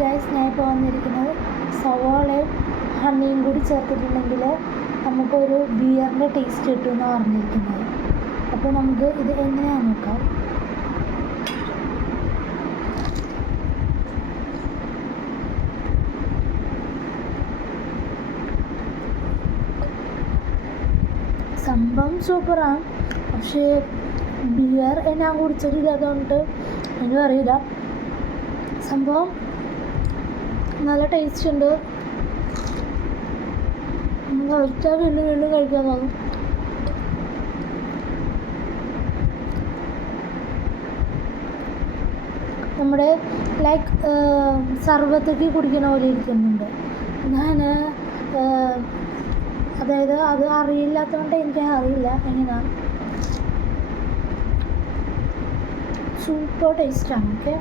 Guys, ഞാൻ ഇപ്പോൾ വന്നിരിക്കുന്നത് സവാളയും ഹണിയും കൂടി ചേർത്തിട്ടുണ്ടെങ്കിൽ നമുക്കൊരു ബിയറിൻ്റെ ടേസ്റ്റ് കിട്ടുമെന്നാണ് പറഞ്ഞിരിക്കുന്നത്. അപ്പോൾ നമുക്ക് ഇത് എങ്ങനെയാണെന്ന് നോക്കാം. സംഭവം സൂപ്പറാണ്, പക്ഷേ ബിയർ ഞാൻ കുടിച്ചിട്ടില്ലാത്തതുകൊണ്ട് ഒന്നും അറിയില്ല. സംഭവം നല്ല ടേസ്റ്റ് ഉണ്ട്. കഴിച്ചാൽ വീണ്ടും വീണ്ടും കഴിക്കാൻ തോന്നും. നമ്മുടെ ലൈക്ക് സർബത്തൊക്കെ കുടിക്കുന്ന പോലെ ഇരിക്കുന്നുണ്ട്. ഞാൻ അതായത് അത് അറിയില്ലാത്തതുകൊണ്ട് എനിക്ക് അറിയില്ല എങ്ങനെയാണ്. സൂപ്പർ ടേസ്റ്റാണ്. ഓക്കെ.